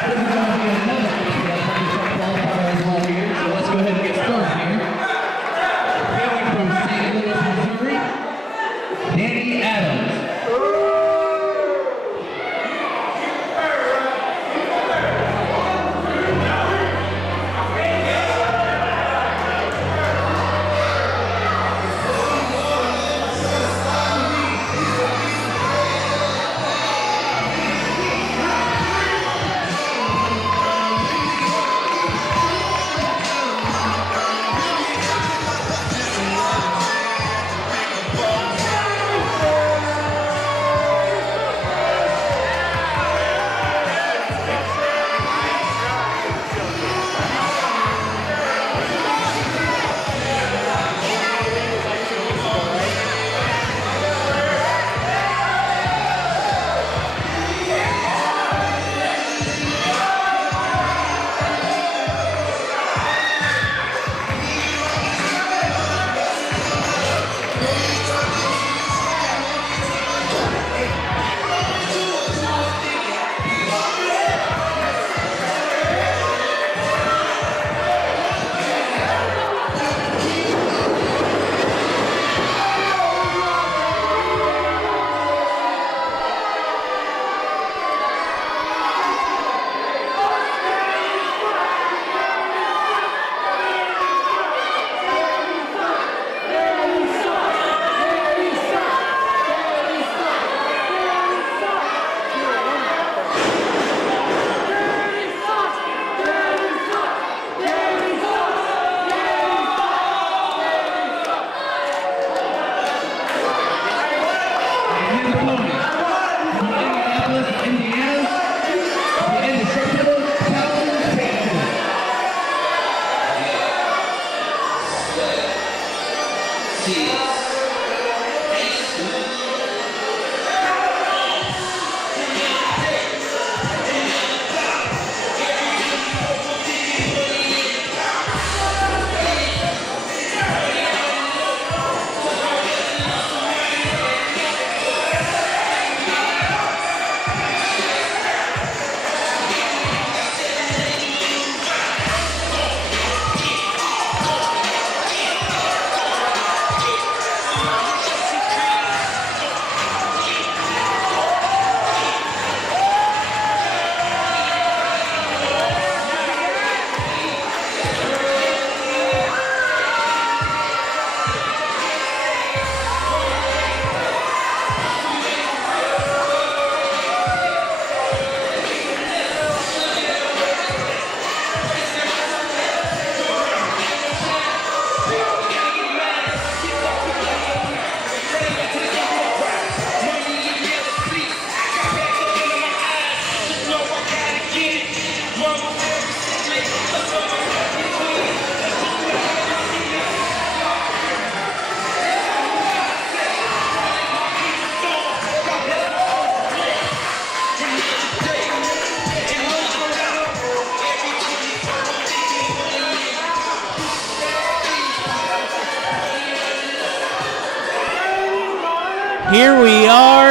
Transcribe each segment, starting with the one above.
This is going to be another Buckley Cup Qualifier as well here, so let's go ahead and get started here. Hailing from St. Louis, Missouri, Danny Adams.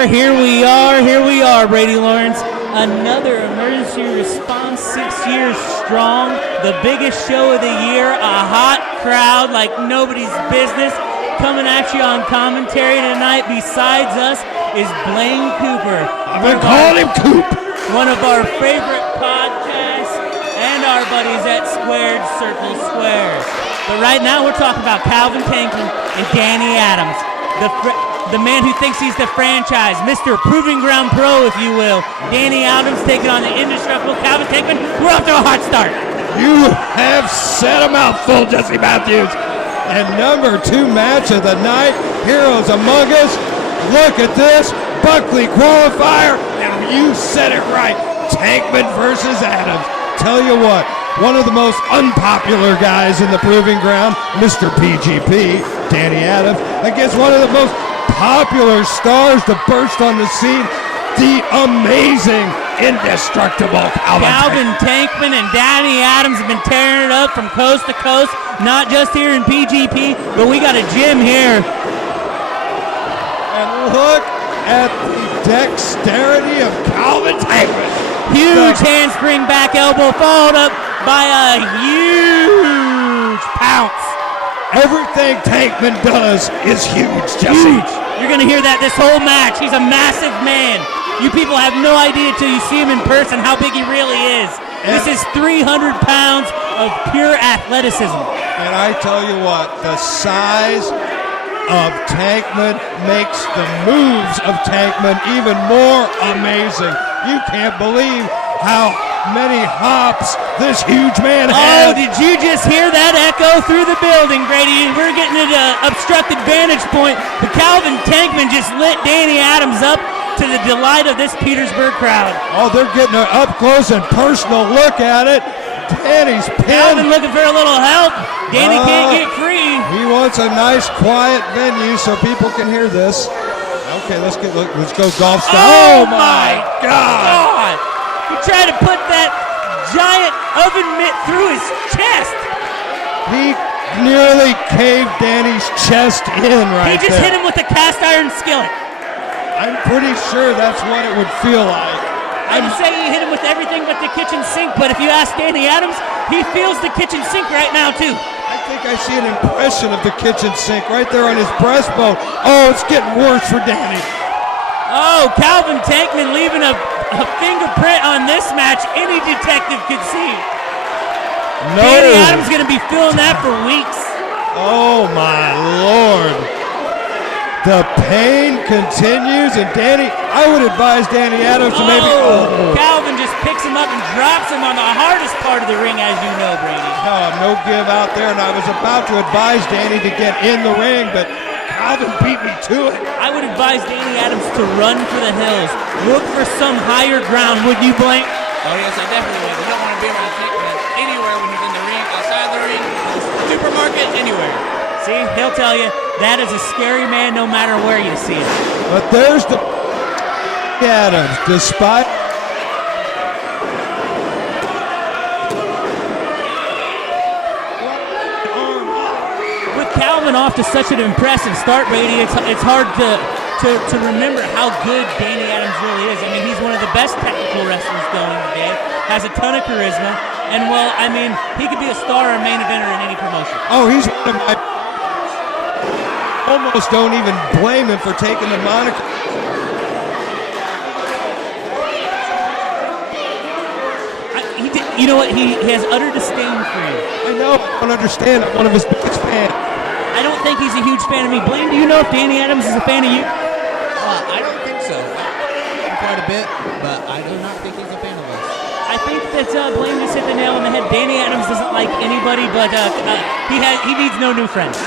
Here we are, Brady Lawrence. Another emergency response, 6 years strong, the biggest show of the year, a hot crowd like nobody's business. Coming at you on commentary tonight besides us is Blaine Cooper. I've been calling him Coop. One of our favorite podcasts and our buddies at Squared Circle Squares. But right now we're talking about Calvin Tankman and Danny Adams, the man who thinks he's the franchise, Mr. Proving Ground Pro, if you will. Danny Adams taking on the Indestructible Calvin Tankman. We're off to a hot start. You have said a mouthful, Jesse Matthews. And number 2 match of the night, Heroes Among Us. Look at this, Buckley Qualifier. Now you said it right, Tankman versus Adams. Tell you what, one of the most unpopular guys in the Proving Ground, Mr. PGP, Danny Adams, against one of the most popular stars to burst on the scene, the amazing Indestructible Calvin Tankman and Danny Adams have been tearing it up from coast to coast, not just here in PGP, but we got a gym here. And look at the dexterity of Calvin Tankman. Huge handspring back elbow followed up by a huge pounce. Everything Tankman does is huge, Jesse. Huge. You're going to hear that this whole match. He's a massive man. You people have no idea till you see him in person how big he really is. This is 300 pounds of pure athleticism. And I tell you what, the size of Tankman makes the moves of Tankman even more amazing. You can't believe how many hops this huge man has. Oh, did you just hear that echo through the building, Brady? We're getting at an obstructed vantage point, but Calvin Tankman just lit Danny Adams up to the delight of this Petersburg crowd. Oh, they're getting an up-close and personal look at it. Danny's pinned. Calvin looking for a little help. Danny can't get free. He wants a nice, quiet venue so people can hear this. Okay, let's go golf style. Oh my God! He tried to put that giant oven mitt through his chest. He nearly caved Danny's chest in right there. He just hit him with a cast iron skillet. I'm pretty sure that's what it would feel like. I'd say he hit him with everything but the kitchen sink, but if you ask Danny Adams, he feels the kitchen sink right now too. I think I see an impression of the kitchen sink right there on his breastbone. Oh, it's getting worse for Danny. Oh, Calvin Tankman leaving a fingerprint on this match any detective could see. No. Danny Adams going to be feeling that for weeks. Oh, my Lord. The pain continues, and Danny, I would advise Danny Adams to maybe... Calvin just picks him up and drops him on the hardest part of the ring, as you know, Brady. No give out there, and I was about to advise Danny to get in the ring, but Calvin beat me to it. I would advise Danny Adams to run for the hills. Look for some higher ground, would you, Blank? Oh, yes, I definitely would. You don't want to be able to take him anywhere when he's in the ring, outside the ring, supermarket, anywhere. See, he'll tell you, that is a scary man no matter where you see him. But there's the Adams, despite... With Calvin off to such an impressive start, Brady, it's hard to remember how good Danny Adams really is. I mean, he's one of the best technical wrestlers going today, has a ton of charisma, and, well, I mean, he could be a star or main eventer in any promotion. Oh, he's one of my... Almost don't even blame him for taking the moniker. You know what? He has utter disdain for you. I know. I don't understand. I'm one of his biggest fans. I don't think he's a huge fan of me. Blaine, do you know if Danny Adams is a fan of you? I don't think so. Quite a bit, but I do not think he's a fan of us. I think that Blaine just hit the nail on the head. Danny Adams doesn't like anybody, but he needs no new friends.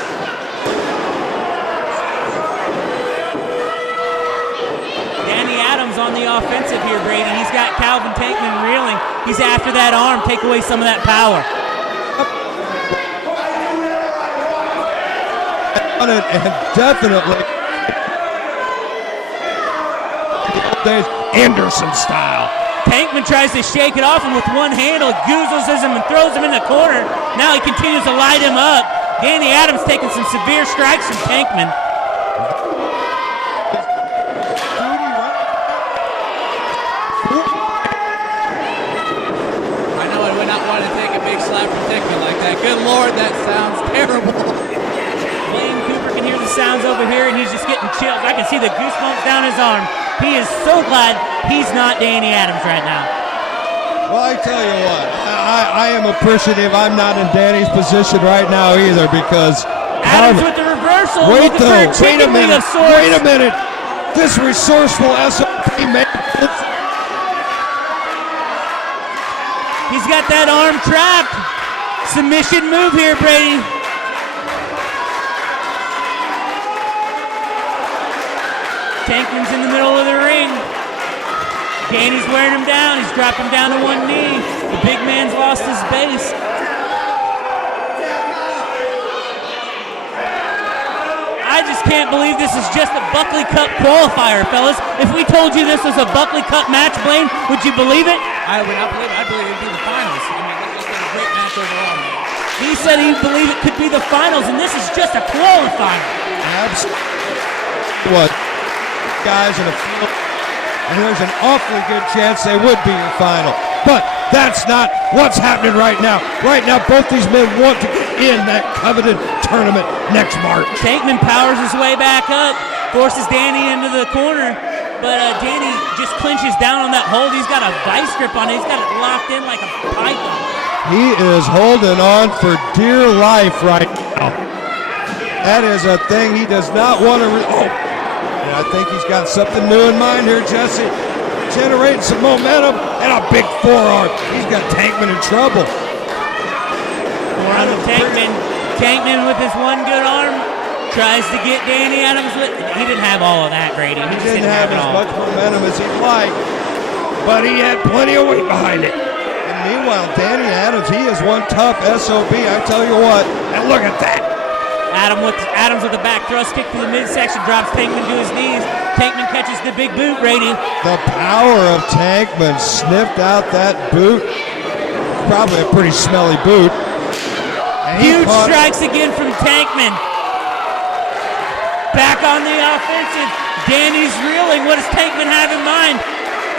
On the offensive here, Brady. He's got Calvin Tankman reeling. He's after that arm. Take away some of that power. And definitely Anderson style. Tankman tries to shake it off, and with one handle, goozles him and throws him in the corner. Now he continues to light him up. Danny Adams taking some severe strikes from Tankman. Good Lord, that sounds terrible. Blaine Cooper can hear the sounds over here, and he's just getting chills. I can see the goosebumps down his arm. He is so glad he's not Danny Adams right now. Well, I tell you what, I am appreciative I'm not in Danny's position right now either, because... Adams with the reversal. Wait a minute. This resourceful SOP man. He's got that arm trapped. Submission move here, Brady. Tankman's in the middle of the ring. Danny's wearing him down. He's dropped him down to one knee. The big man's lost his base. I just can't believe this is just a Buckley Cup Qualifier, fellas. If we told you this was a Buckley Cup match, Blaine, would you believe it? I would not believe it. I believe it would be the finals. I mean, this has been a great match overall. He said he believed it could be the finals, and this is just a qualifier. Absolutely. What? Guys in a field and there's an awfully good chance they would be your final. But that's not what's happening right now. Right now, both these men want to get in that coveted tournament next March. Tankman powers his way back up, forces Danny into the corner, but Danny just clinches down on that hold. He's got a vice grip on it. He's got it locked in like a python. He is holding on for dear life right now. That is a thing he does not want to. And I think he's got something new in mind here, Jesse. Generating some momentum and a big forearm. He's got Tankman in trouble. Forearm of Tankman. Tankman with his one good arm tries to get Danny Adams with. He didn't have all of that, Grady. He didn't have as much momentum as he'd like, but he had plenty of weight behind it. And meanwhile, Danny Adams, he is one tough SOB, I tell you what. And look at that. Adams with a back thrust kick to the midsection, drops Tankman to his knees. Tankman catches the big boot, Brady. The power of Tankman sniffed out that boot. Probably a pretty smelly boot. And huge strikes again from Tankman. Back on the offensive. Danny's reeling. What does Tankman have in mind?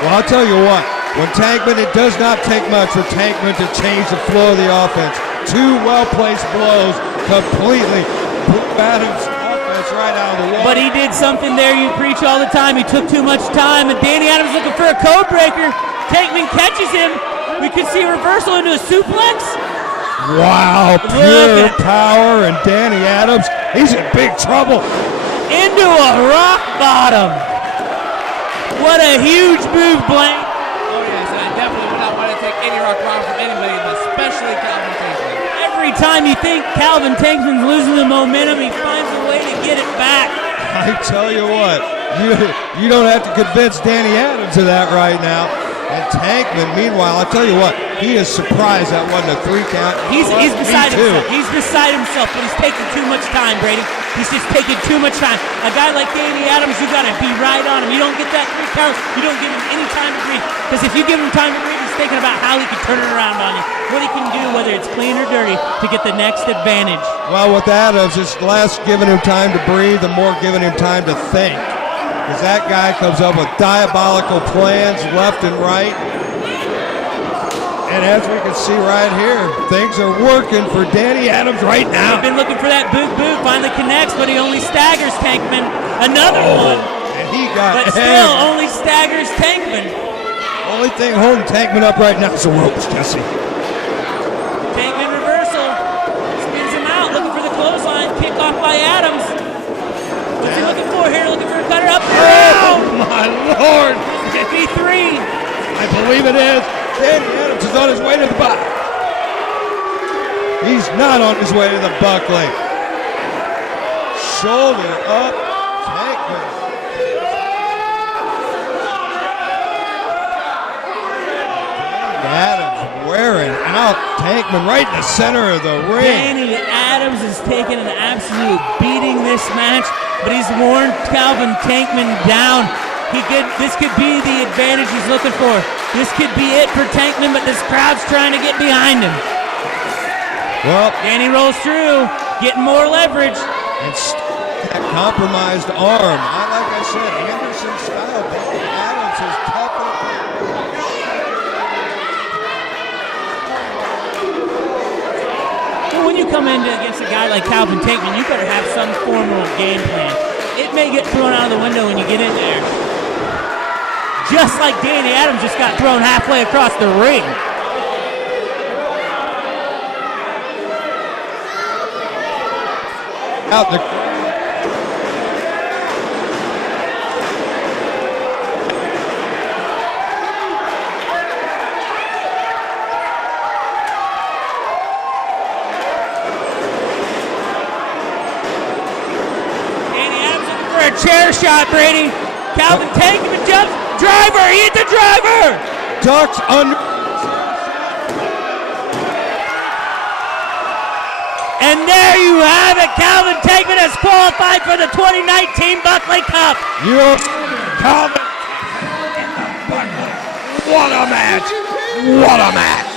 Well, I'll tell you what. When Tankman, it does not take much for Tankman to change the flow of the offense. Two well-placed blows completely put Adams' offense right out of the wall. But he did something there you preach all the time. He took too much time, and Danny Adams looking for a code breaker. Tankman catches him. We could see a reversal into a suplex. Wow, pure power, and Danny Adams, he's in big trouble. Into a rock bottom. What a huge move, Blaine. Oh, yes, and I definitely would not want to take any rock bottom from anybody, but especially Calvin Tankman. Every time you think Calvin Tankman's losing the momentum, he finds a way to get it back. I tell you what, you don't have to convince Danny Adams of that right now. And Tankman, meanwhile, I tell you what, he is surprised that wasn't a 3 count. He's beside himself. He's beside himself, but he's taking too much time, Brady. He's just taking too much time. A guy like Danny Adams, you got to be right on him. You don't get that 3 count, you don't give him any time to breathe. Because if you give him time to breathe, he's thinking about how he can turn it around on you. What he can do, whether it's clean or dirty, to get the next advantage. Well, with Adams, it's less giving him time to breathe, the more giving him time to think. Because that guy comes up with diabolical plans left and right. And as we can see right here, things are working for Danny Adams right now. He's been looking for that boot, finally connects, but he only staggers Tankman. Another one. And he got But still only staggers Tankman. Only thing holding Tankman up right now is the ropes, Jesse. Tankman reversal. Spins him out, looking for the clothesline. Kick off by Adams. What's he looking for here? Looking for a cutter up. Oh, my Lord. 53. I believe it is. Danny Adams is on his way to the Buck. He's not on his way to the Buckley. Shoulder up, Tankman. Adams wearing out Tankman right in the center of the ring. Danny Adams is taking an absolute beating this match, but he's worn Calvin Tankman down. This could be the advantage he's looking for. This could be it for Tankman, but this crowd's trying to get behind him. Well, Danny rolls through, getting more leverage. And that compromised arm. Like I said, Anderson style. Danny Adams is tougher. Well, when you come in against a guy like Calvin Tankman, you better have some form of game plan. It may get thrown out of the window when you get in there. Just like Danny Adams just got thrown halfway across the ring. Out the Danny Adams looking for a chair shot, Brady. Calvin Tankman jumps. Driver, he hit the driver! ducks under. And there you have it. Calvin Tankman has qualified for the 2019 Buckley Cup. Calvin. What a match! What a match!